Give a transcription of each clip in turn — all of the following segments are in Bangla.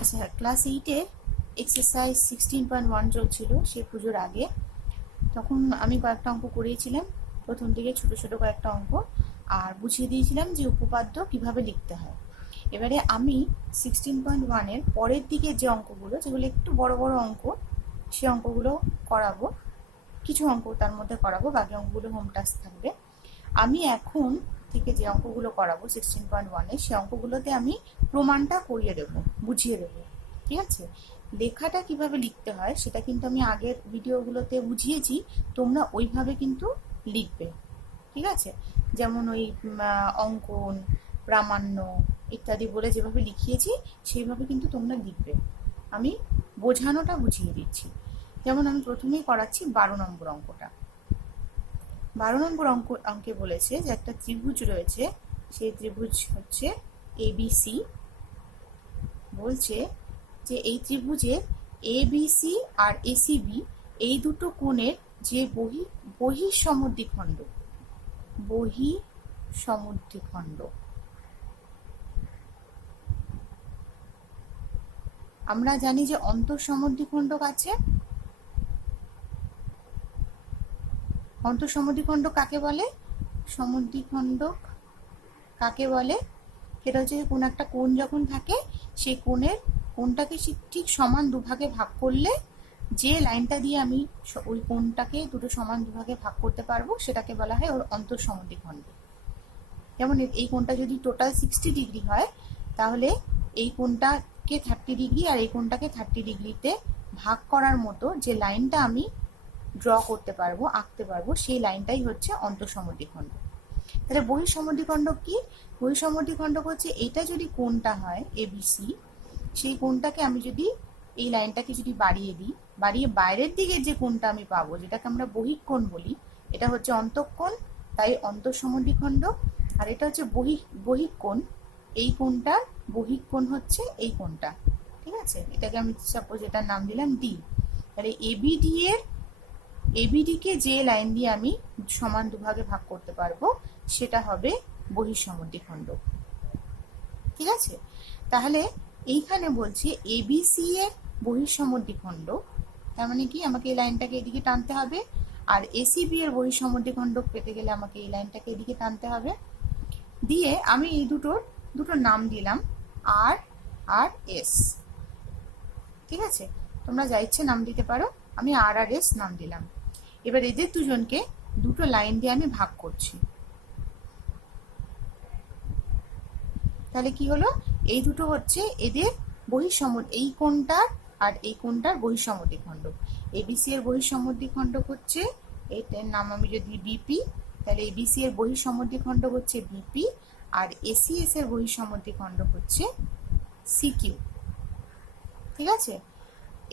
আচ্ছা, ক্লাস 8-এর এক্সারসাইজ 16.1 চলছিল সে পুজোর আগে। তখন আমি কয়েকটা অঙ্ক করিয়েছিলাম, প্রথম দিকে ছোট ছোট কয়েকটা অঙ্ক, আর বুঝিয়ে দিয়েছিলাম যে উপপাদ্য কিভাবে লিখতে হয়। এবারে আমি 16.1-এর পরের দিকে যে অঙ্কগুলো, যেগুলো একটু বড় বড় অঙ্ক, সে অঙ্কগুলো করাবো। কিছু অঙ্ক তার মধ্যে করাবো, বাকি অঙ্কগুলো হোম টাস্ক থাকবে। আমি এখন থেকে যে অঙ্কগুলো করাবো 16.1-এ, সে অঙ্কগুলোতে আমি প্রমাণটা করিয়ে দেবো, বুঝিয়ে দেবো। ঠিক আছে? লেখাটা কিভাবে লিখতে হয় সেটা কিন্তু আমি আগের ভিডিওগুলোতে বুঝিয়েছি, তোমরা ওইভাবে কিন্তু লিখবে। ঠিক আছে? যেমন ওই অঙ্কন, প্রামাণ্য ইত্যাদি বলে যেভাবে লিখিয়েছি সেইভাবে কিন্তু তোমরা লিখবে। আমি বোঝানোটা বুঝিয়ে দিচ্ছি। যেমন আমি প্রথমেই করাচ্ছি 12 নম্বর অঙ্কটা। 12 নম্বর অঙ্কে বলেছে যে একটা ত্রিভুজ রয়েছে, সেই ত্রিভুজ হচ্ছে এবিসি। বলছে যে এই ত্রিভুজে এবিসি আর এসিবি এই দুটো কোণের যে বহিঃসমদ্বিখণ্ড, বহিঃসমদ্বিখণ্ড, আমরা জানি যে অন্তঃসমদ্বিখণ্ডক আছে। অন্তঃসমদ্বিখণ্ডক কাকে বলে? সমদ্বিখণ্ডক কাকে বলে? সেটা হচ্ছে কোন একটা কোণ যখন থাকে, সেই কোণটাকে ঠিক সমান দুভাগে ভাগ করলে যে লাইনটা দিয়ে আমি ওই কোণটাকে দুটো সমান দুভাগে ভাগ করতে পারবো সেটাকে বলা হয় ওর অন্তঃসমদ্বিখণ্ড। যেমন এই কোণটা যদি টোটাল 60 ডিগ্রি হয়, তাহলে এই কোণটাকে 30 ডিগ্রি আর এই কোণটাকে 30 ডিগ্রিতে ভাগ করার মতো যে লাইনটা আমি ড্র করতে পারবো, আঁকতে পারবো, সেই লাইনটাই হচ্ছে অন্তঃসমদ্বিখণ্ড। তাহলে বহিঃসমদ্বিখণ্ডক কি? বহিঃসমদ্বিখণ্ডক হচ্ছে এইটা যদি কোণটা হয় এবিসি, সেই কোণটাকে আমি যদি এই লাইনটাকে যদি বাড়িয়ে দিই, বাড়িয়ে বাইরের দিকের যে কোণটা আমি পাবো, যেটাকে আমরা বহিঃকোণ বলি, এটা হচ্ছে অন্তঃকোণ, তাই অন্তঃসমদ্বিখণ্ডক। আর এটা হচ্ছে বহিঃকোণ, এই কোণটার বহিঃকোণ হচ্ছে এই কোণটা। ঠিক আছে? এটাকে আমি সাপোজ এটার নাম দিলাম ডি। তাহলে এবিডিকে যে লাইন দিয়ে আমি সমান দুভাগে ভাগ করতে পারবো সেটা হবে বহিঃসমদ্বিখণ্ডক। ঠিক আছে? তাহলে এইখানে বলছে এবিসি এর বহিঃসমদ্বিখণ্ডক, তার মানে কি আমাকে এই লাইনটাকে এদিকে টানতে হবে, আর এসিবি এর বহিঃসমদ্বিখণ্ডক পেতে গেলে আমাকে এই লাইনটাকে এদিকে টানতে হবে। দিয়ে আমি এই দুটো নাম দিলাম আর আর এস। ঠিক আছে? তোমরা যা ইচ্ছে নাম দিতে পারো, আমি আর আর এস নাম দিলাম। এবার এদের দুজনকে দুটো লাইন দিয়ে আমি ভাগ করছি। তাহলে কি হলো? এই দুটো হচ্ছে এদের এই কোণটার আর এই কোণটার বহিঃসমদ্বিখণ্ডক। এবিসি এর বহিঃসমদ্বিখণ্ডক হচ্ছে, এটার নাম আমি যদি বিপি, তাহলে এবিসি এর বহিঃসমদ্বিখণ্ডক হচ্ছে বিপি, আর এসিএস এর বহিঃসমদ্বিখণ্ডক হচ্ছে সিকিউ। ঠিক আছে?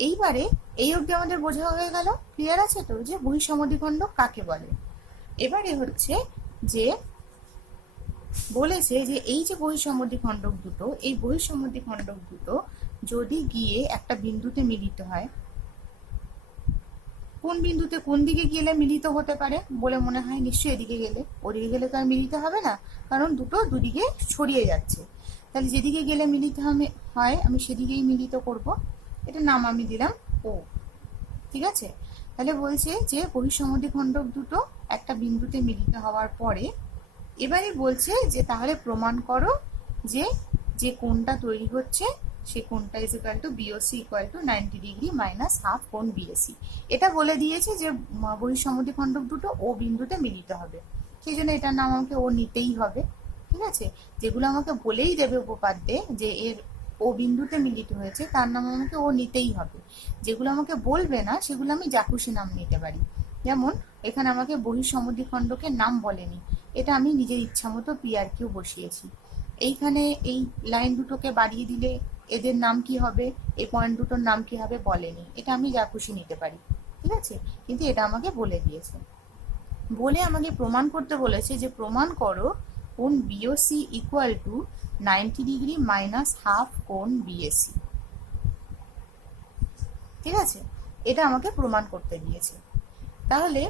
এইবারে এই অবধি আমাদের বোঝা হয়ে গেল। ক্লিয়ার আছে তো যে বহিঃসমদ্বিখণ্ডক কাকে বলে? এবারে হচ্ছে যে বলেছে যে এই যে বহিঃসমদ্বিখণ্ডক দুটো, এই বহিঃসমদ্বিখণ্ডক দুটো যদি গিয়ে একটা বিন্দুতে মিলিত হয়, কোন বিন্দুতে কোন দিকে গেলে মিলিত হতে পারে বলে মনে হয়? নিশ্চয়ই এদিকে গেলে। ওদিকে গেলে তো আর মিলিত হবে না, কারণ দুটো দুদিকে ছড়িয়ে যাচ্ছে। তাহলে যেদিকে গেলে মিলিত হয় আমি সেদিকেই মিলিত করব। এটার নাম আমি দিলাম ও। ঠিক আছে? তাহলে বলছে যে বহিঃসমদ্বিখণ্ডক দুটো একটা বিন্দুতে মিলিত হওয়ার পরে এবারে বলছে যে তাহলে প্রমাণ করো যে যে কোণটা তৈরি হচ্ছে সে কোণটা is equal to BOC equal to 90 degree minus half কোণ বিএসি। এটা বলে দিয়েছে যে বহিঃসমদ্বিখণ্ডক দুটো ও বিন্দুতে মিলিত হবে, সেই জন্য এটার নাম আমাকে ও নিতেই হবে। ঠিক আছে? যেগুলো আমাকে বলেই দেবে উপপাদ্যে যে এর ও বিন্দুতে মিলিত হয়েছে, তার নাম আমাকে ও নিতেই হবে। যেগুলো আমাকে বলবে না সেগুলো আমি যা খুশি নাম নিতে পারি। যেমন এখানে আমাকে বহিঃসমদ্বিখণ্ডকের নাম বলেনি, এটা আমি নিজের ইচ্ছা মতো পি আর কিউ বসিয়েছি। এইখানে এই লাইন দুটোকে বাড়িয়ে দিলে এদের নাম কি হবে, এই পয়েন্ট দুটোর নাম কি হবে বলেনি, এটা আমি যা খুশি নিতে পারি। ঠিক আছে? কিন্তু এটা আমাকে বলে দিয়েছে, বলে আমাকে প্রমাণ করতে বলেছে যে প্রমাণ করো কোণ BOC equal to 90 degree minus half কোণ বিএসি। ঠিক আছে? এটা আমাকে প্রমাণ করতে দিয়েছে। তাহলে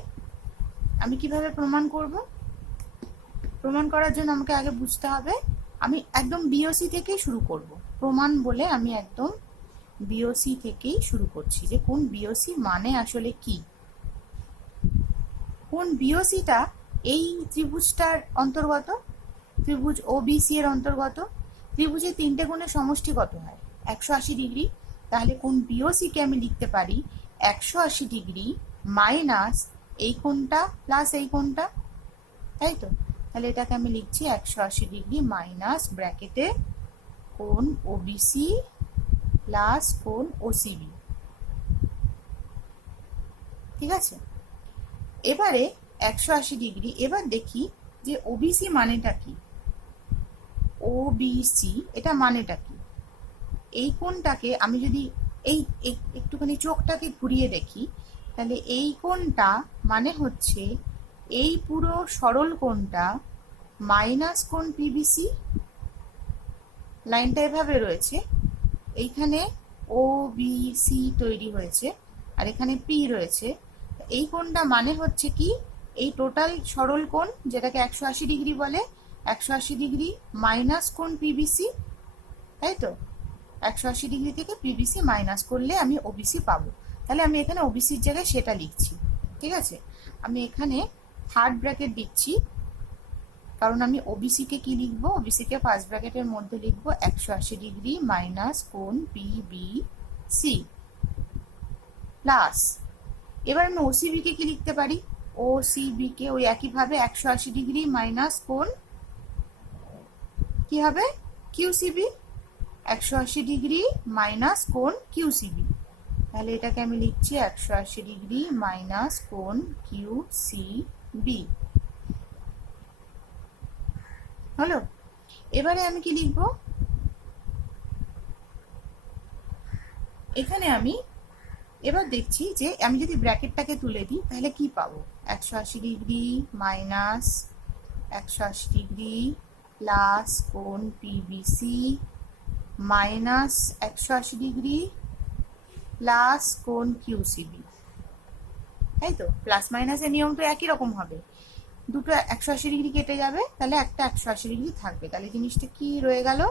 আমি কিভাবে প্রমাণ করব? প্রমাণ করার জন্য আমাকে আগে বুঝতে হবে, আমি একদম বিওসি থেকেই শুরু করব। প্রমাণ বলে আমি একদম বিওসি থেকেই শুরু করছি, যে কোণ বিওসি মানে আসলে কি। কোণ বিওসিটা এই ত্রিভুজটার অন্তর্গত, ত্রিভুজ ওবিসি এর অন্তর্গত। ত্রিভুজের তিনটে কোণের সমষ্টি কত হয়? 180 ডিগ্রি। তাহলে কোণ বিওসি কে আমি লিখতে পারি 180 ডিগ্রি মাইনাস এই কোণটা প্লাস এই কোণটা, তাই তো? তাহলে এটাকে আমি লিখছি 180 ডিগ্রি মাইনাস ব্র্যাকেটে কোণ ওবিসি প্লাস কোণ ওসিবি। ঠিক আছে, এবারে 180 ডিগ্রি। এবার দেখি যে ওবিসি মানেটা কি। ওবিসি এটা মানেটা কি? এই কোণটাকে আমি যদি এই একটুখানি চোখটাকে ঘুরিয়ে দেখি, তাহলে এই কোণটা মানে হচ্ছে এই পুরো সরল কোণটা মাইনাস কোণ পিবিসি। লাইনটা এভাবে রয়েছে, এইখানে ও বি সি তৈরি হয়েছে আর এখানে পি রয়েছে। এই কোণটা মানে হচ্ছে কি, এই টোটাল সরল কোণ যেটাকে 180 ডিগ্রি বলে, 180 ডিগ্রি মাইনাস কোণ পিবিসি, তাই তো? 180 ডিগ্রি থেকে পিবিসি মাইনাস করলে আমি ওবিসি পাবো। তাহলে আমি এখানে ওবিসির জায়গায় সেটা লিখছি। ঠিক আছে, আমি এখানে থার্ড ব্র্যাকেট দিচ্ছি, কারণ আমি ওবিসি কে কি লিখবো? ওবিসি কে ফার্স্ট ব্র্যাকেটের মধ্যে লিখবো 180 ডিগ্রি মাইনাস কোণ পিবিসি প্লাস, এবার আমি ওসিবি কে কি লিখতে পারি? ওসিবি কে ওই একইভাবে 180 ডিগ্রি মাইনাস কোণ কি হবে? কিউসিবি। 180 ডিগ্রি মাইনাস কোণ কিউসিবি। তাহলে এটাকে আমি লিখছি 180 ডিগ্রি মাইনাস কোণ কিউসিবি। হলো? এবারে আমি কি লিখব? এখানে আমি এবার দেখছি যে আমি যদি ব্র্যাকেটটাকে তুলে দিই তাহলে কি পাবো? 180 ডিগ্রি মাইনাস 180 ডিগ্রি প্লাস কোণ পিবিসি মাইনাস 180 ডিগ্রি প্লাস কোণ কিউসিবি, তাই তো? প্লাস মাইনাসের নিয়ম তো একই রকম হবে, দুটো 180 ডিগ্রি কেটে যাবে, তাহলে একটা 180 ডিগ্রি থাকবে। তাহলে জিনিসটা কি রয়ে গেল?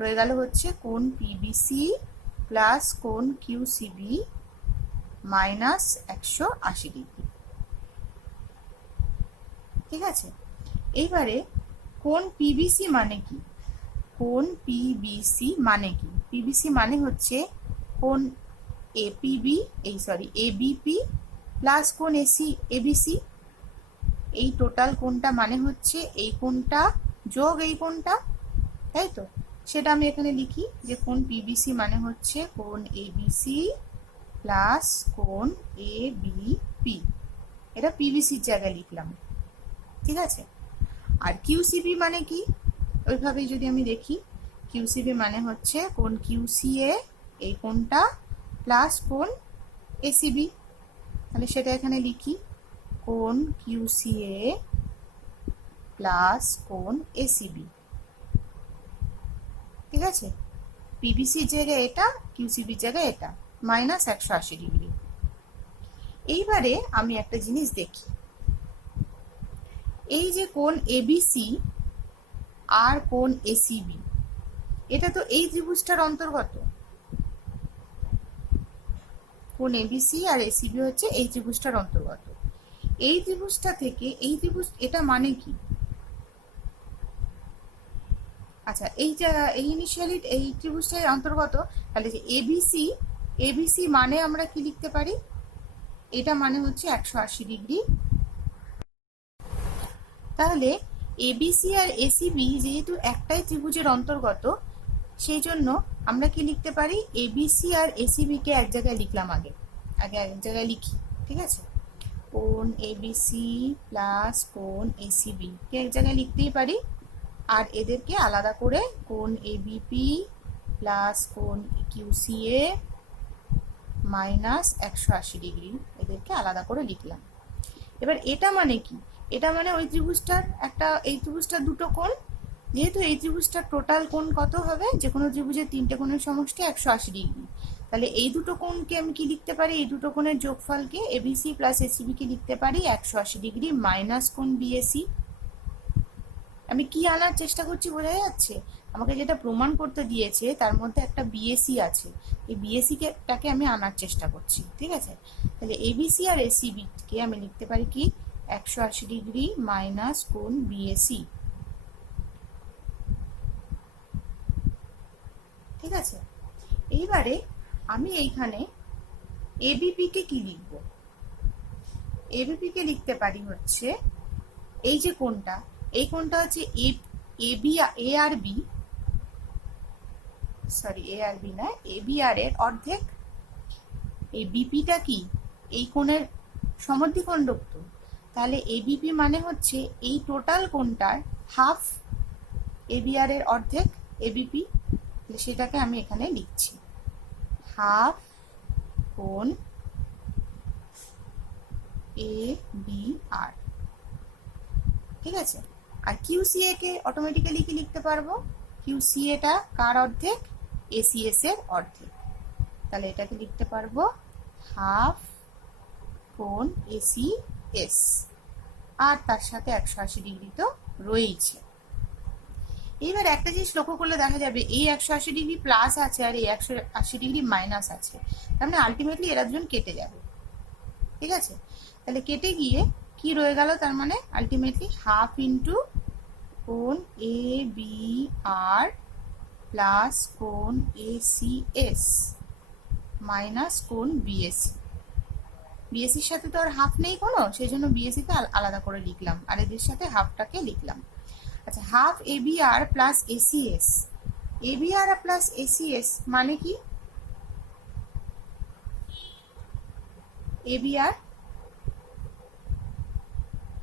রয়ে গেল হচ্ছে কোণ পিবিসি প্লাস কোণ কিউসিবি মাইনাস 180 ডিগ্রি। ঠিক আছে, এইবারে কোণ পিবিসি মানে কি? কোণ পিবিসি মানে কি? পিবিসি মানে হচ্ছে কোণ এপিবি, এবিপি প্লাস কোণ এবিসি। এই টোটাল কোণটা মানে হচ্ছে এই কোণটা যোগ এই কোণটা, তাই তো? সেটা আমি এখানে লিখি যে কোণ পিবিসি মানে হচ্ছে কোণ এবিসি প্লাস কোণ এবিপি। এটা পিবিসির জায়গায় লিখলাম। ঠিক আছে, আর কিউসিবি মানে কি? ওইভাবেই যদি আমি দেখি, কিউসিবি মানে হচ্ছে কোণ কিউসিএ এই কোণটা প্লাস কোণ এসিবি। তাহলে সেটা এখানে লিখি কোণ কিউসিএ প্লাস কোণ এসিবি। ঠিক আছে, পিবিসির জায়গায় এটা, কিউসিবির জায়গায় এটা, মাইনাস 180 ডিগ্রি। এইবারে আমি একটা জিনিস দেখি, এই যে কোণ এবিসি আর কোণ এসিবি, এটা তো এই ত্রিভুজটার অন্তর্গত। কোণ এবিসি আর এসিবি হচ্ছে এই ত্রিভুজটার অন্তর্গত। এই ত্রিভুজটা থেকে এই ত্রিভুজ, এটা মানে কি? আচ্ছা, এই ইনিশিয়ালি এই ত্রিভুজটার অন্তর্গত। তাহলে যে এবিসি, এবিসি মানে আমরা কি লিখতে পারি? এটা মানে হচ্ছে 180 ডিগ্রি। তাহলে এবিসি আর এসিবি যেহেতু একটাই ত্রিভুজের অন্তর্গত, সেই জন্য আমরা কি লিখতে পারি? এবিসি আর এসিবি কে এক জায়গায় লিখলাম, আগে এক জায়গায় লিখি। ঠিক আছে, কোণ এবিসি প্লাস কোণ এসিবি কে এক জায়গায় লিখতেই পারি, আর এদেরকে আলাদা করে কোণ এবিপি প্লাস কোণ কিউসিএ মাইনাস 180 ডিগ্রি এদেরকে আলাদা করে লিখলাম। এবার এটা মানে কি? এটা মানে ওই ত্রিভুজটার একটা, এই ত্রিভুজটার দুটো কোণ, যেহেতু এই ত্রিভুজটার টোটাল কোণ কত হবে? যে কোনো ত্রিভুজের তিনটে কোণের সমষ্টি 180 ডিগ্রি। তাহলে এই দুটো কোণকে আমি কি লিখতে পারি? এই দুটো কোণের যোগফলকে এবিসি প্লাস এসিবি কে লিখতে পারি 180 ডিগ্রি মাইনাস কোণ বিএসি। আমি কি আনার চেষ্টা করছি বোঝা যাচ্ছে? আমাকে যেটা প্রমাণ করতে দিয়েছে তার মধ্যে একটা বিএসি আছে, এই বিএসিটাকে আমি আনার চেষ্টা করছি। ঠিক আছে, তাহলে এবিসি আর এসিবি কে আমি লিখতে পারি কি 180 ডিগ্রি মাইনাস কোণ বিএসি। ঠিক আছে, এইবারে আমি এইখানে এবিপি কে কি লিখব? এবিপি কে লিখতে পারি হচ্ছে এই যে কোণটা, এই কোণটা হচ্ছে এবি এ আর বি, সরি এ আর বি না, এবি আর এর অর্ধেক। এই বিপিটা কি এই কোণের সমদ্বিখণ্ডক, তো তাহলে এবিপি মানে হচ্ছে এই টোটাল কোণটার হাফ, এবিআর এর অর্ধেক এবিপি, সেটাকে আমি এখানে লিখছি হাফ কোণ এ বি আর। ঠিক আছে, আর কিউসিএ কে অটোমেটিক্যালি কি লিখতে পারবো? কিউসিএটা কার অর্ধেক? এসিএস এর অর্ধেক, তাহলে এটাকে লিখতে পারবো হাফ কোণ এসিএস, আর তার সাথে 180 ডিগ্রি তো রয়েছে। এবার একটা জিনিস লক্ষ্য করলে দেখা যাবে এই 180 ডিগ্রি প্লাস আছে আর এই 180 ডিগ্রি মাইনাস আছে, তার মানে আলটিমেটলি এরা দুজন কেটে যাবে। ঠিক আছে, তাহলে কেটে গিয়ে কি রয়ে গেল? তার মানে আলটিমেটলি হাফ ইন্টু কোণ এ বি আর প্লাস কোণ এ সি এস মাইনাস কোণ বিএসি। বিএসির সাথে তো আর হাফ নেই কোনো, সেই জন্য বিএসিতে আলাদা করে লিখলাম, আর এদের সাথে হাফটাকে লিখলাম। আচ্ছা, half ABR plus ACS, ABR plus ACS মানে কি? এবিআর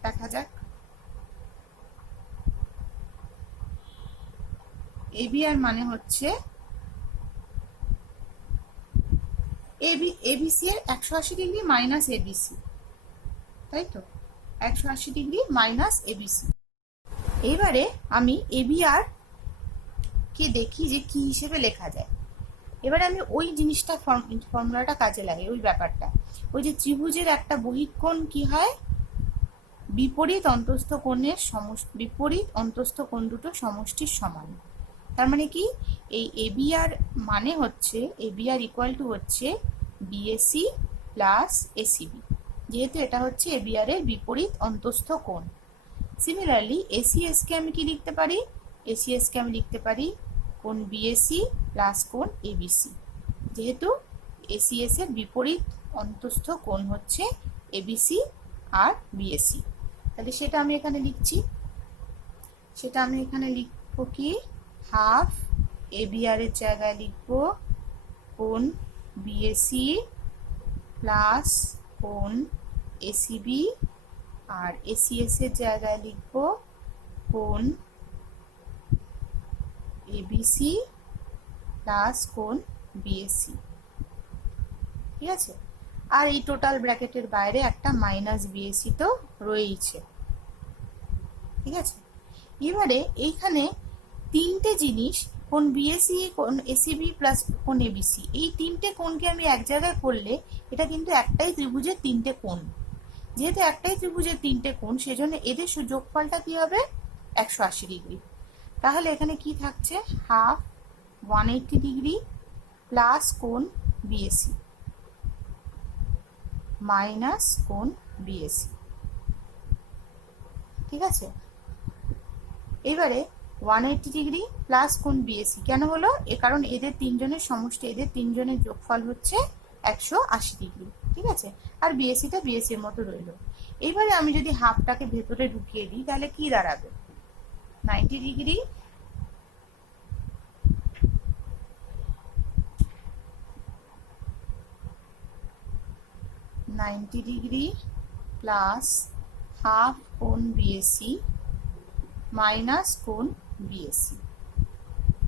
দেখা যাক, এবিআর মানে হচ্ছে এবিসি এর 180 ডিগ্রি মাইনাস এবিসি, তাই তো 180 ডিগ্রি মাইনাস এবিসি। এবারে আমি এবিআর কে দেখি যে কি হিসেবে লেখা যায়। এবারে আমি ওই জিনিসটা ফর্মুলাটা কাজে লাগাই, ওই ব্যাপারটা, ওই যে ত্রিভুজের একটা বহিঃকোণ কি হয়? বিপরীত অন্তস্থ কোণের বিপরীত অন্তস্থ কোণ দুটো সমষ্টির সমান। তার মানে কি এই এবিআর মানে হচ্ছে এবিআর ইকুয়াল টু হচ্ছে বিএসি প্লাস এসিবি, যেহেতু এটা হচ্ছে এবিআর এর বিপরীত অন্তস্থ কোণ। সিমিলারলি এসিএস কে আমি কি লিখতে পারি? এসিএস কে আমি লিখতে পারি কোণ বিএসি প্লাস কোণ এবিসি, যেহেতু এসিএস এর বিপরীত অন্তস্থ কোণ হচ্ছে এবিসি আর বিএসি। তাহলে সেটা আমি এখানে লিখছি, সেটা আমি এখানে লিখবো কি হাফ এবিআর এর জায়গায় লিখবো কোণ বিএসি প্লাস কোণ এসিবি, আর এসিএস এর জায়গায় লিখবো কোণ এবিসি প্লাস কোণ বিএসি। ঠিক আছে, আর এই টোটাল ব্র্যাকেটের বাইরে একটা মাইনাস বিএসি তো রয়েইছে। ঠিক আছে, এবারে এইখানে তিনটে জিনিস, কোণ বিএসি, কোণ এসিবি প্লাস কোণ এবিসি, এই তিনটে কোণকে আমি এক জায়গায় করলে এটা কিন্তু একটাই ত্রিভুজের তিনটে কোণ। যেহেতু একটাই ত্রিভুজের তিনটে কোণ, সেজন্য এদের যোগফলটা কি হবে? 180 ডিগ্রি। তাহলে এখানে কি থাকছে? হাফ 180 ডিগ্রি প্লাস কোণ বিএসি মাইনাস কোণ বিএসি। ঠিক আছে, এবারে 180 ডিগ্রি প্লাস কোণ বিএসি কেন হলো? কারণ এদের তিনজনের সমষ্টি, এদের তিনজনের যোগফল হচ্ছে 180 ডিগ্রি। ঠিক আছে, আর বিএসিটা বিএসির মতো রইল। এবারে আমি যদি হাফটাকে ভেতরে ঢুকিয়ে দিই তাহলে কি দাঁড়াবে? 90 ডিগ্রি প্লাস হাফ কোণ বিএসি মাইনাস কোণ বিএসি।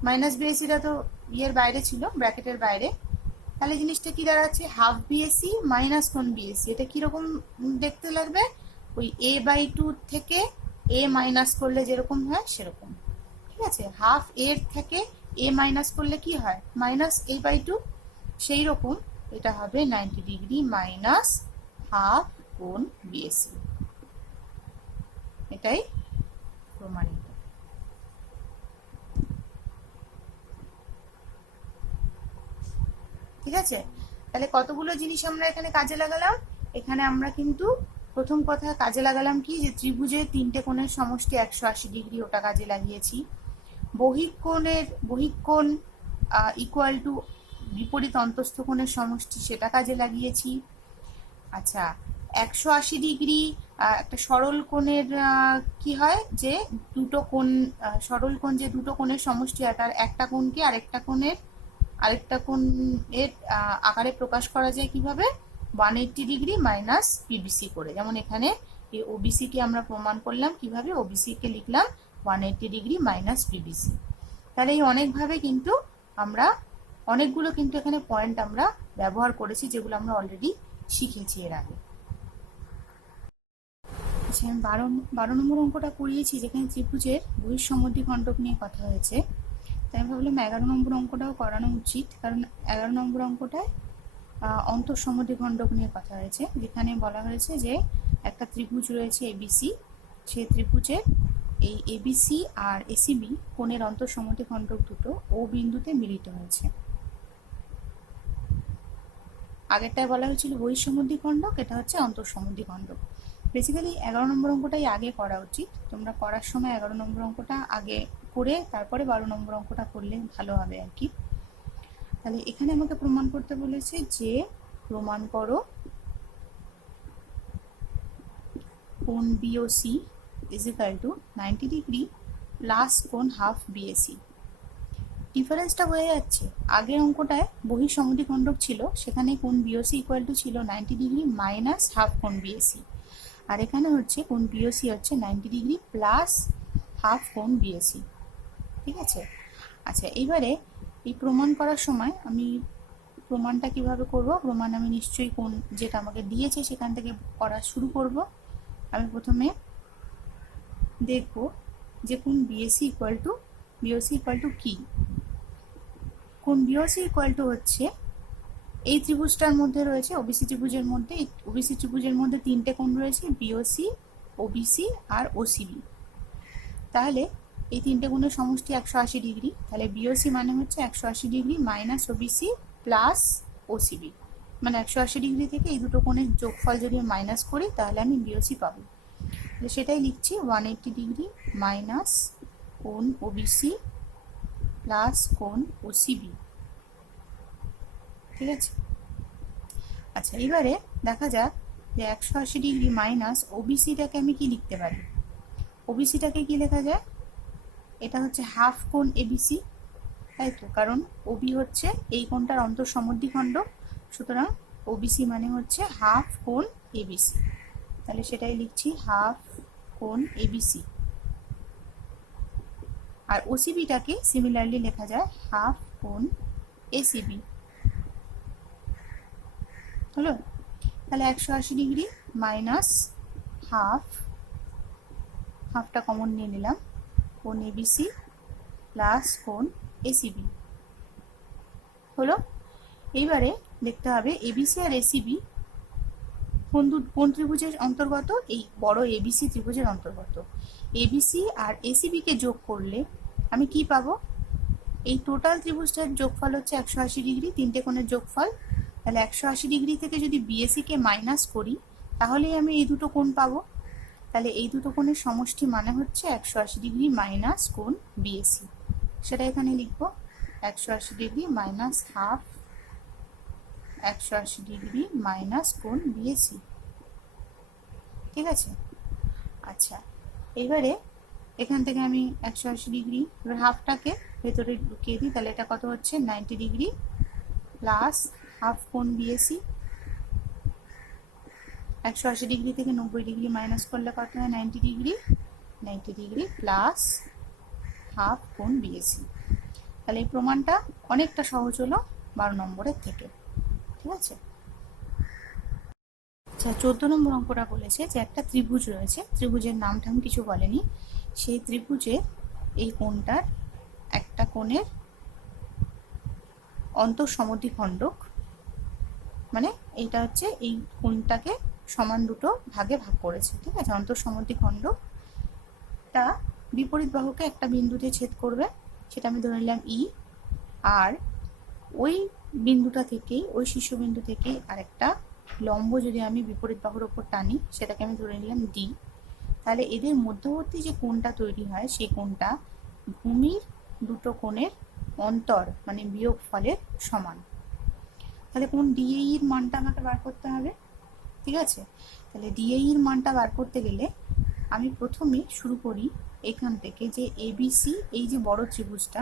মাইনাস বিএসিটা তো ইয়ের বাইরে ছিল, ব্র্যাকেটের বাইরে, তাহলে জিনিসটা কি দাঁড়াচ্ছে? হাফ বিএসি মাইনাস কোণ বিএসি। এটা কিরকম দেখতে লাগবে? ওই a/2 থেকে a মাইনাস করলে যেরকম হয় সেরকম। ঠিক আছে, হাফ এর থেকে a মাইনাস করলে কি হয়? মাইনাস a/2, সেই রকম এটা হবে 90 ডিগ্রি মাইনাস হাফ কোণ বিএসি। এটাই প্রমাণিত। ঠিক আছে, তাহলে কতগুলো জিনিস আমরা এখানে কাজে লাগালাম। এখানে আমরা কিন্তু প্রথম কথা কাজে লাগালাম কি, যে ত্রিভুজের তিনটে কোণের সমষ্টি 180 ডিগ্রি, ওটা কাজে লাগিয়েছি। বহিঃকোণ ইকুয়াল টু বিপরীত অন্তস্থ কোণের সমষ্টি, সেটা কাজে লাগিয়েছি। আচ্ছা, 180 ডিগ্রি একটা সরল কোণের কি হয়, যে দুটো কোণ, সরল কোণ যে দুটো কোণের সমষ্টি হয়, তার একটা কোণকে আরেকটা কোণের আকারে প্রকাশ করা যায় কিভাবে, 180 ডিগ্রি মাইনাস পিবিসি করে। যেমন এখানে এই ওবিসি কে আমরা প্রমাণ করলাম কিভাবে, ওবিসি কে লিখলাম 180 ডিগ্রি মাইনাস পিবিসি। তাহলে এই অনেকভাবে কিন্তু আমরা অনেকগুলো কিন্তু এখানে পয়েন্ট আমরা ব্যবহার করেছি, যেগুলো আমরা অলরেডি শিখেছি এর আগে। আচ্ছা, আমি 12 নম্বর অঙ্কটা করিয়েছি, যেখানে ত্রিভুজের বহিঃসমদ্বিখণ্ডক নিয়ে কথা হয়েছে। তাই আমি ভাবলাম 11 নম্বর অঙ্কটাও করানো উচিত, কারণ 11 নম্বর অঙ্কটায় অন্তঃসমদ্বিখণ্ডক নিয়ে কথা হয়েছে, যেখানে বলা হয়েছে যে একটা ত্রিভুজ রয়েছে এবিসি, সেই ত্রিভুজের এই এবিসি আর এসিবি কোণের অন্তঃসমদ্বিখণ্ডক দুটো ও বিন্দুতে মিলিত হয়েছে। আগেরটায় বলা হয়েছিল বহিঃসমদ্বিখণ্ডক, এটা হচ্ছে অন্তঃসমদ্বিখণ্ডক। বেসিক্যালি 11 নম্বর অঙ্কটাই আগে করা উচিত, তোমরা করার সময় 11 নম্বর অঙ্কটা আগে করে তারপরে 12 নম্বর অঙ্কটা করলে ভালো হবে আর কি। তাহলে এখানে আমাকে প্রমাণ করতে বলেছে যে প্রমাণ করো কোণ BOC is equal to 90 degree plus কোণ হাফ বিএসি। ডিফারেন্সটা হয়ে যাচ্ছে, আগের অঙ্কটায় বহিঃসমদ্বিখণ্ডক ছিল, সেখানে কোণ বিওসি ইকুয়াল টু ছিল 90 ডিগ্রি মাইনাস হাফ কোণ বিএসি, আর এখানে হচ্ছে কোণ বিওসি হচ্ছে 90 ডিগ্রি প্লাস হাফ কোণ বিএসি। ঠিক আছে, আচ্ছা এবারে এই প্রমাণ করার সময় আমি প্রমাণটা কিভাবে করব, প্রমাণ আমি নিশ্চয়ই কোণ যেটা আমাকে দিয়েছে সেখান থেকে করা শুরু করব। আমি প্রথমে দেখব যে কোণ বিএসি ইকুয়াল টু কি। কোণ বিওসি ইকুয়াল টু হচ্ছে এই ত্রিভুজটার মধ্যে রয়েছে ওবিসি ত্রিভুজের মধ্যে তিনটে কোণ রয়েছে, বিওসি, ওবিসি আর ওসিবি। তাহলে এই তিনটে কোণের সমষ্টি 180 ডিগ্রি, তাহলে বিওসি মানে হচ্ছে 180 degree minus OBC plus OCB, মানে 180 ডিগ্রি থেকে এই দুটো কোণের যোগফল যদি মাইনাস করি তাহলে আমি বিওসি পাবো। সেটাই লিখছি 180 ডিগ্রি মাইনাস কোণ ওবিসি প্লাস কোণ ওসিবি। ঠিক আছে, আচ্ছা এবারে দেখা যাক যে 180 ডিগ্রি মাইনাস ওবিসিটাকে আমি কি লিখতে পারি। ওবিসিটাকে কি লেখা যায়, এটা হচ্ছে হাফ কোণ এবিসি, তাই তো, কারণ ওবি হচ্ছে এই কোণটার অন্তঃসমদ্বিখণ্ডক, সুতরাং ওবিসি মানে হচ্ছে হাফ কোণ এবিসি। তাহলে সেটাই লিখছি হাফ কোণ এবিসি। আর ওসিবিটাকে সিমিলারলি লেখা যায় হাফ কোণ এসিবি। হলো, তাহলে 180 ডিগ্রি মাইনাস হাফটা কমন নিয়ে নিলাম, কোণ এবিসি প্লাস কোণ এসিবি হলো। এইবারে দেখতে হবে এবিসি আর এসিবি কোন ত্রিভুজের অন্তর্গত, এই বড় এবিসি ত্রিভুজের অন্তর্গত। এবিসি আর এসিবি কে যোগ করলে আমি কি পাবো, এই টোটাল ত্রিভুজটার যোগফল হচ্ছে 180 ডিগ্রি, তিনটে কোণের যোগফল। তাহলে 180 ডিগ্রি থেকে যদি বিএসি কে মাইনাস করি তাহলেই আমি এই দুটো কোণ পাবো। তাহলে এই দুটো কোণের সমষ্টি মানে হচ্ছে 180 ডিগ্রি মাইনাস কোণ বিএসি, সেটা এখানে লিখবো 180 degree minus half 180 degree minus কোণ বিএসি। ঠিক আছে, আচ্ছা এবারে এখান থেকে আমি 180 ডিগ্রি, এবার হাফটাকে ভেতরে ঢুকিয়ে দিই, তাহলে এটা কত হচ্ছে 90 ডিগ্রি প্লাস হাফ কোণ বিএসি। 180 ডিগ্রি থেকে 90 ডিগ্রি মাইনাস করলে কত হয় 90 ডিগ্রি প্লাস হাফ কোণ বিএসি। তাহলে এই প্রমাণটা অনেকটা সহজ হলো 12 নম্বরের থেকে। ঠিক আছে, আচ্ছা 14 নম্বর অঙ্কটা বলেছে যে একটা ত্রিভুজ রয়েছে, ত্রিভুজের নাম টাম কিছু বলেনি, সেই ত্রিভুজের এই কোণটার একটা কোণের অন্তঃসমদ্বিখণ্ডক, মানে এইটা হচ্ছে এই কোণটাকে সমান দুটো ভাগে ভাগ করেছে। ঠিক আছে, অন্তঃসমদ্বিখণ্ডকটা বিপরীত বাহুকে একটা বিন্দুতে ছেদ করবে, সেটা আমি ধরে নিলাম ই, আর ওই বিন্দুটা থেকেই, ওই শীর্ষবিন্দু থেকেই আরেকটা লম্ব যদি আমি বিপরীত বাহুর ওপর টানি, সেটাকে আমি ধরে নিলাম ডি, তাহলে এদের মধ্যবর্তী যে কোণটা তৈরি হয় সেই কোণটা ভূমির দুটো কোণের অন্তর মানে বিয়োগ ফলের সমান। তাহলে কোণ ডিএই এর মানটা আমাকে বার করতে হবে। ঠিক আছে, তাহলে ডিএই এর মানটা বার করতে গেলে আমি প্রথমে শুরু করি এখান থেকে, যে এবিসি এই যে বড় ত্রিভুজটা,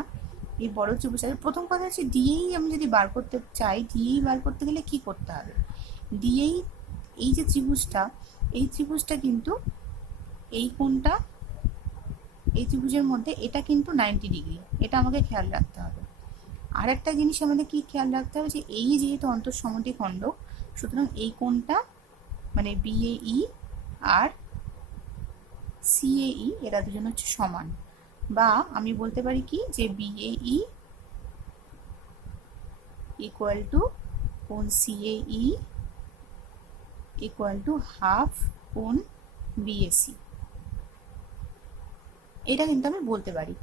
এই বড় ত্রিভুজটা, প্রথম কথা হচ্ছে ডিএই আমি যদি বার করতে চাই, ডিএই বার করতে গেলে কি করতে হবে, ডিএই এই যে ত্রিভুজটা, এই ত্রিভুজটা কিন্তু এই কোণটা এই ত্রিভুজের মধ্যে এটা কিন্তু 90 ডিগ্রি, এটা আমাকে খেয়াল রাখতে হবে। আর একটা জিনিস আমাদের কি খেয়াল রাখতে হবে, যে এই যেহেতু অন্তঃসমদ্বিখণ্ডক, সুতরাং এই কোণটা মানে বিএই আর সিএই এরা দুজন হচ্ছে সমান, বা আমি বলতে পারি কি যে বিএই ইকুয়াল টু কোণ সিএই ইকুয়াল টু হাফ কোণ বিএসি, এটা কিন্তু আমি বলতে পারি।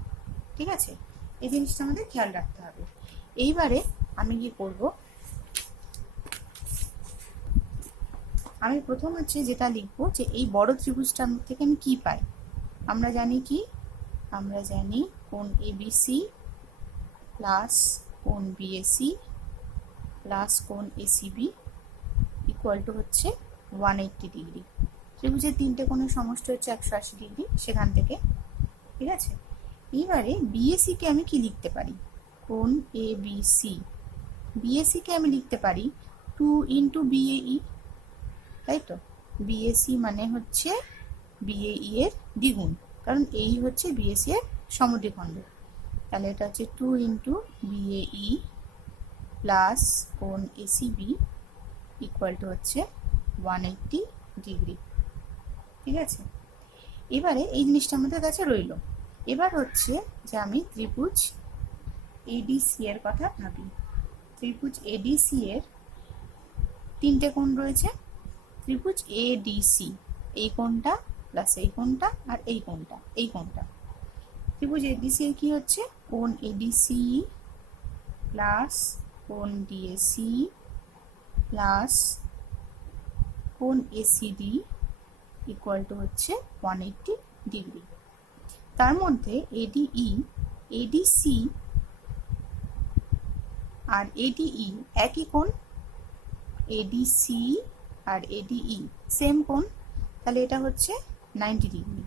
ঠিক আছে, এই জিনিসটা আমাদের খেয়াল রাখতে হবে। এইবারে আমি কি করব, আমি প্রথম হচ্ছে যেটা লিখবো, যে এই বড় ত্রিভুজটার থেকে আমি কি পাই, আমরা জানি কি, আমরা জানি কোণ এবিসি প্লাস কোণ বিএসি প্লাস কোণ এসিবি ইকুয়াল টু হচ্ছে 180 ডিগ্রি। ত্রিভুজের তিনটে কোণের সমষ্টি হচ্ছে 180 ডিগ্রি সেখান থেকে। ঠিক আছে, এইবারে বিএসি কে আমি কি লিখতে পারি, কোণ এবিসি, বিএসি কে আমি লিখতে পারি 2 ইন্টু বিএই, তাই তো, বিএসি মানে হচ্ছে বিএই এর দ্বিগুণ, কারণ এই হচ্ছে বিএসি এর সমদ্বিখণ্ড, তাহলে এটা হচ্ছে 2 ইন্টু বিএই প্লাস কোণ এসিবি ইকুয়াল টু হচ্ছে 180 ডিগ্রি। ঠিক আছে, এবারে এই জিনিসটা আমাদের কাছে রইল। এবার হচ্ছে যে আমি ত্রিভুজ এডিসি এর কথা ভাবি। ত্রিভুজ এডিসি এর তিনটে কোণ রয়েছে, ত্রিভুজ এডিসি এই কোণটা প্লাস এই কোণটা আর এই কোণটা, এই কোণটা। ত্রিভুজ এডিসি এর কি হচ্ছে, কোণ এডিসি প্লাস কোণ ডিএসি প্লাস কোণ এসিডি ইকুয়াল টু হচ্ছে 180 ডিগ্রি। তার মধ্যে এডিই, এডিসি আর এডিই একই কোণ, এডিসি আর এডিই সেম কোণ, তাহলে এটা হচ্ছে 90 ডিগ্রি।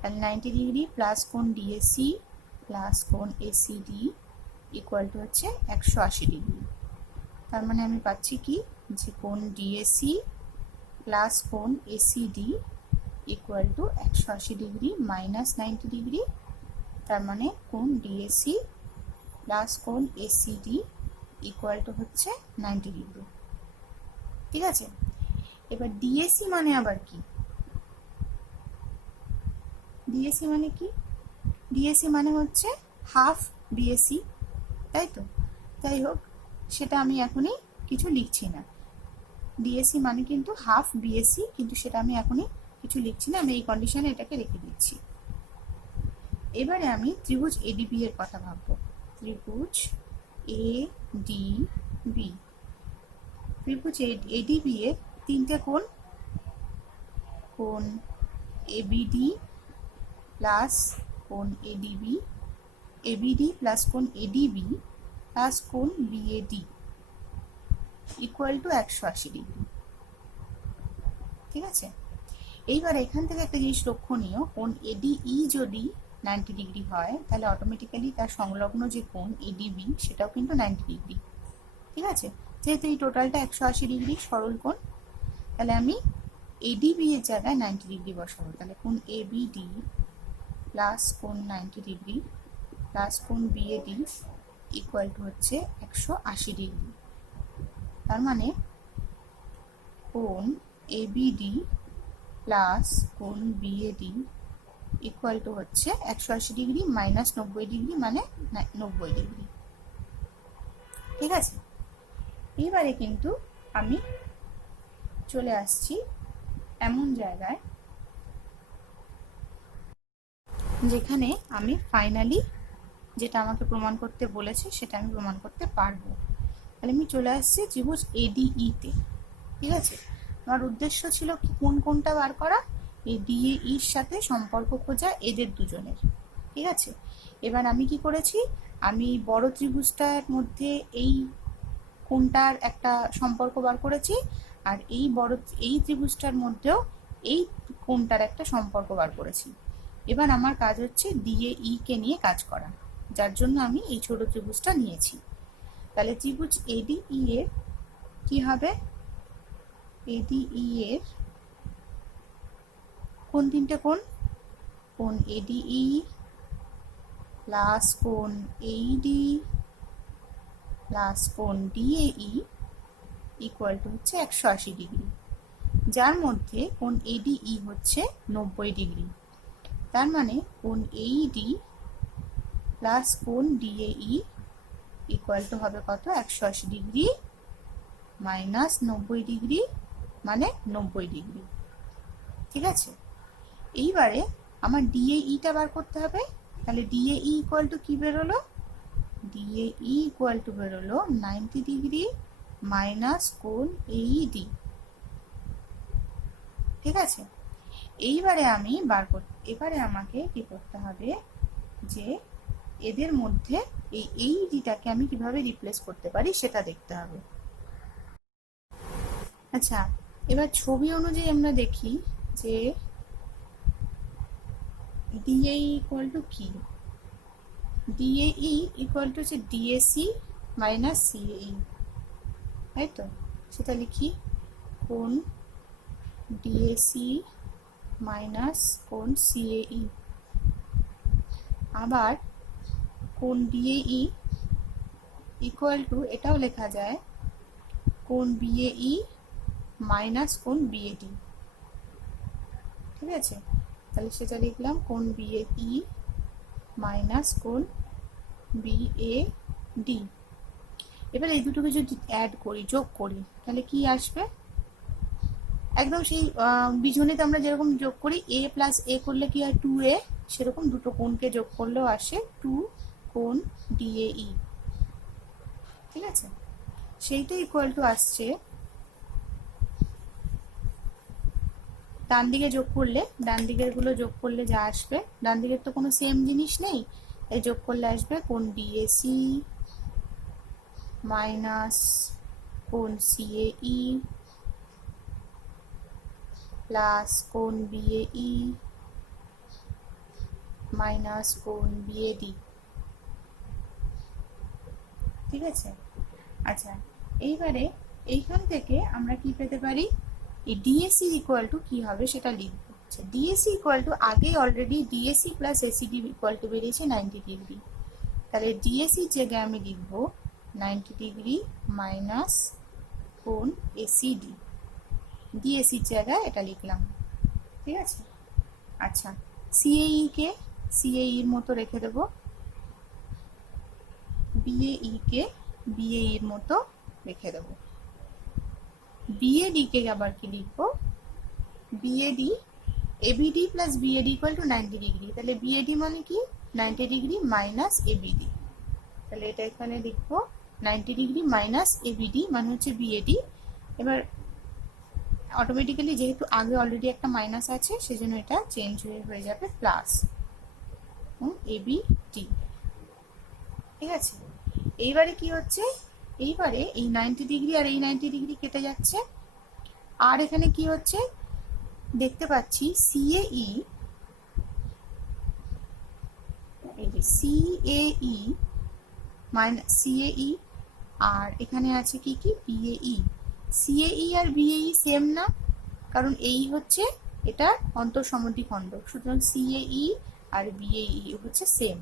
তাহলে 90 ডিগ্রি প্লাস কোণ ডিএসি প্লাস কোণ এসিডি ইকুয়াল টু হচ্ছে 180 ডিগ্রি। তার মানে আমি পাচ্ছি কি, যে কোণ ডিএসি প্লাস কোণ ACD equal to 180 degree minus 90 degree, তার মানে কোণ ডিএসি প্লাস কোণ এসিডি ইকুয়াল টু হচ্ছে 90 ডিগ্রি। ঠিক আছে, এবার ডিএসি মানে আবার কি, ডিএসি মানে কি, ডিএসি মানে হচ্ছে হাফ বিএসি, তাই তো, যাই হোক সেটা আমি এখনই কিছু লিখছি না, ডিএসি মানে কিন্তু হাফ বিএসি, কিন্তু সেটা আমি এখনই কিছু লিখছি না, আমি এই কন্ডিশনে এটাকে রেখে দিচ্ছি। এবারে আমি ত্রিভুজ এডিবি এর কথা ভাববো। ত্রিভুজ এডিবি, ত্রিভুজ এডিবি এর তিনটে কোণ, কোণ এবিডি প্লাস কোণ এডিবি, এবিডি প্লাস কোণ এডিবি প্লাস কোণ বিএডি ইকুয়াল টু 180 ডিগ্রি। ঠিক আছে, এইবার এখান থেকে একটা জিনিস লক্ষণীয়, কোণ এডিই যদি 90 ডিগ্রি হয়, তাহলে অটোমেটিক্যালি তার সংলগ্ন যে কোণ এডিবি সেটাও কিন্তু 90 ডিগ্রি। ঠিক আছে, যেহেতু এই টোটালটা 180 ডিগ্রি সরল কোণ, তাহলে আমি এডিবি এর জায়গায় 90 ডিগ্রি বসাবো। তাহলে কোণ এবিডি প্লাস কোণ 90 ডিগ্রি প্লাস কোণ বিএডি ইকুয়াল টু হচ্ছে 180 ডিগ্রি। তার মানে কোণ এবিডি প্লাস কোণ বিএডি ইকুয়াল টু হচ্ছে 180 ডিগ্রি মাইনাস 90 ডিগ্রি মানে 90 ডিগ্রি। ঠিক আছে, এইবারে কিন্তু আমি চলে আসছি এমন জায়গায় যেখানে আমি ফাইনালি যেটা আমাকে প্রমাণ করতে বলেছে সেটা আমি প্রমাণ করতে পারবো। তাহলে আমি চলে আসছি ত্রিভুজ ADE তে। ঠিক আছে, আমার উদ্দেশ্য ছিল কি কোন কোনটা বার করা, এই DAEর সাথে সম্পর্ক খোঁজা এদের দুজনের। ঠিক আছে, এবার আমি কি করেছি, আমি বড় ত্রিভুজটার মধ্যে এই কোনটার একটা সম্পর্ক বার করেছি, আর এই ত্রিভুজটার মধ্যেও এই কোনটার একটা সম্পর্ক বার করেছি। এবার আমার কাজ হচ্ছে DAE কে নিয়ে কাজ করা, যার জন্য আমি এই ছোট ত্রিভুজটা নিয়েছি। তাহলে ত্রিভুজ ADE এর কি হবে, ADE এর কোন তিনটে কোণ, কোণ ADE প্লাস কোণ AED প্লাস কোণ DAE ইকুয়াল টু হচ্ছে 180 ডিগ্রি, যার মধ্যে কোণ ADE হচ্ছে 90 ডিগ্রি। তার মানে কোণ AED প্লাস কোণ DAE ইকুয়াল টু হবে কত, 180 ডিগ্রি মাইনাস 90 ডিগ্রি মানে 90 ডিগ্রি। ঠিক আছে, এইবারে আমার DAEটা বার করতে হবে। তাহলে DAE ইকুয়াল টু কি বেরোলো, DAE ইকুয়াল টু বেরোলো 90 ডিগ্রি মাইনাস কোণ AED। ঠিক আছে, এইবারে আমি এবারে আমাকে কি করতে হবে, যে এদের মধ্যে এই AEDটাকে আমি কিভাবে রিপ্লেস করতে পারি সেটা দেখতে হবে। আচ্ছা, এবার ছবি অনুযায়ী আমরা দেখি যে DAE ইকুয়াল টু কি, DAE ইকুয়াল টু হচ্ছে DAC মাইনাস CAE, তাই তো, সেটা লিখি, কোণ DAC মাইনাস কোণ CAE। আবার কোণ DAE ইকুয়াল টু এটাও লেখা যায় কোণ BAE মাইনাস কোণ BAD। ঠিক আছে, তাহলে সেটা লিখলাম কোণ BAE মাইনাস কোণ BAD। এবার এই দুটোকে যদি অ্যাড করি, যোগ করি, তাহলে কি আসবে, একদম সেই বীজগণিতে আমরা যেরকম যোগ করি A প্লাস A করলে কি হয় 2A, সেরকম দুটো কোণকে যোগ করলেও আসে 2 কোণ DAE। ঠিক আছে, সেইটা ইকুয়াল টু আসছে, ডান দিকে যোগ করলে, ডান দিকের গুলো যোগ করলে যা আসবে, ডান দিকের তো কোনো সেম জিনিস নেই, এই যোগ করলে আসবে কোণ DAC মাইনাস কোণ CAE প্লাস কোণ BAE মাইনাস কোণ BAD। ঠিক আছে, আচ্ছা, এইবারে এইখান থেকে আমরা কি পেতে পারি, এই DAC ইকুয়াল টু কি হবে সেটা লিখবো। DAC ইকুয়াল টু আগে already DAC plus ACD equal to বেরিয়েছে 90 ডিগ্রি, তাহলে DAC জায়গায় আমি লিখবো 90 ডিগ্রি মাইনাস কোণ ACD, DAC জায়গায় এটা লিখলাম। ঠিক আছে, আচ্ছা, CAE কে CAE এর মতো রেখে দেবো, BAE কে BAE এর মতো রেখে দেবো, BAD কে আবার কি লিখবো, BAD ABD plus BAD equal to 90 degree, তাহলে BAD মানে কি 90 ডিগ্রি মাইনাস ABD, তাহলে এটা এখানে লিখবো 90 ডিগ্রি মাইনাস ABD মানে হচ্ছে BAD। এবার অটোমেটিক্যালি যেহেতু আগে অলরেডি একটা মাইনাস আছে সেজন্য এটা চেঞ্জ হয়ে যাবে প্লাস ABD। ঠিক আছে, এইবারে কি হচ্ছে, এইবারে এই 90 ডিগ্রি আর এই 90 ডিগ্রি কেটে যাচ্ছে, আর এখানে কি হচ্ছে দেখতে পাচ্ছি CAE, এই যে CAE মাইনাস CAE, আর এখানে আছে কি কি BAE। CAE আর BAE সেম না, কারণ এই হচ্ছে এটা অন্তঃসমদ্বিখণ্ড, সুতরাং CAE আর BAE হচ্ছে সেম,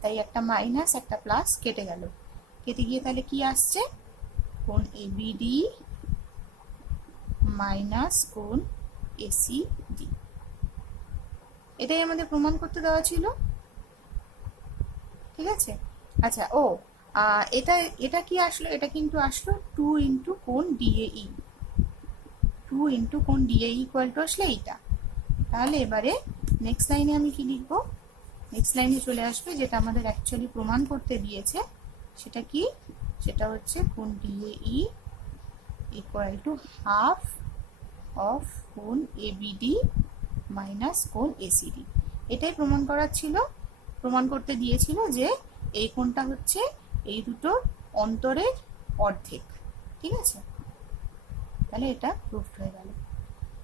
তাই একটা মাইনাস একটা প্লাস কেটে গেল, কেটে গিয়ে তাহলে কি আসছে, কোণ ABD মাইনাস কোণ ACD। এটাই আমাদের প্রমাণ করতে দেওয়া ছিল। ঠিক আছে, আচ্ছা, এটা কি আসলো, এটা কিন্তু আসলো 2 ইন্টু কোণ DAE, 2 ইন্টু কোণ DAE ইকুয়াল টু আসলে এইটা। তাহলে এবারে নেক্সট লাইনে আমি কি লিখবো, নেক্সট লাইনে চলে আসবে, যেটা আমাদের অ্যাকচুয়ালি প্রমাণ করতে দিয়েছে। সেটা কি? সেটা হচ্ছে কোণ ডিএই ইকুয়াল টু হাফ অফ কোণ এবিডি মাইনাস কোণ এসিডি। এটাই প্রমাণ করার ছিল, প্রমাণ করতে দিয়েছিল যে এই কোণটা হচ্ছে এই দুটো অন্তরের অর্ধেক। ঠিক আছে, তাহলে এটা প্রুফড হয়ে গেল।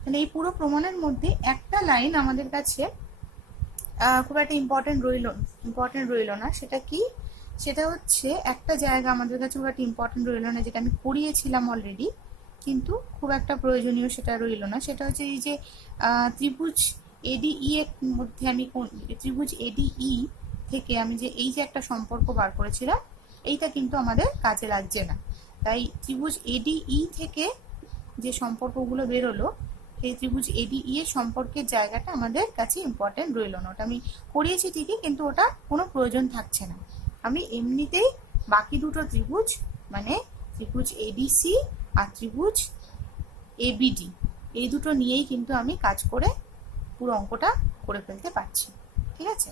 তাহলে এই পুরো প্রমাণের মধ্যে একটা লাইন আমাদের কাছে খুব একটা ইম্পর্টেন্ট রইল না। সেটা কি? সেটা হচ্ছে একটা জায়গা আমাদের কাছে খুব একটা ইম্পর্টেন্ট রইল না, যেটা আমি করিয়েছিলাম অলরেডি, কিন্তু খুব একটা প্রয়োজনীয় সেটা রইল না। সেটা হচ্ছে এই যে ত্রিভুজ এডিই এর মধ্যে আমি ত্রিভুজ এডিই থেকে আমি যে এই যে একটা সম্পর্ক বার করেছিলাম, এইটা কিন্তু আমাদের কাজে লাগছে না। তাই ত্রিভুজ এডিই থেকে যে সম্পর্কগুলো বেরোলো, সেই ত্রিভুজ এডিই এর সম্পর্কের জায়গাটা আমাদের কাছে ইম্পর্টেন্ট রইল না। ওটা আমি করিয়েছি ঠিকই, কিন্তু ওটা কোনো প্রয়োজন থাকছে না। আমি এমনিতেই বাকি দুটো ত্রিভুজ, মানে ত্রিভুজ এডিসি আর ত্রিভুজ এবিডি, এই দুটো নিয়েই কিন্তু আমি কাজ করে পুরো অঙ্কটা করে ফেলতে পারছি। ঠিক আছে।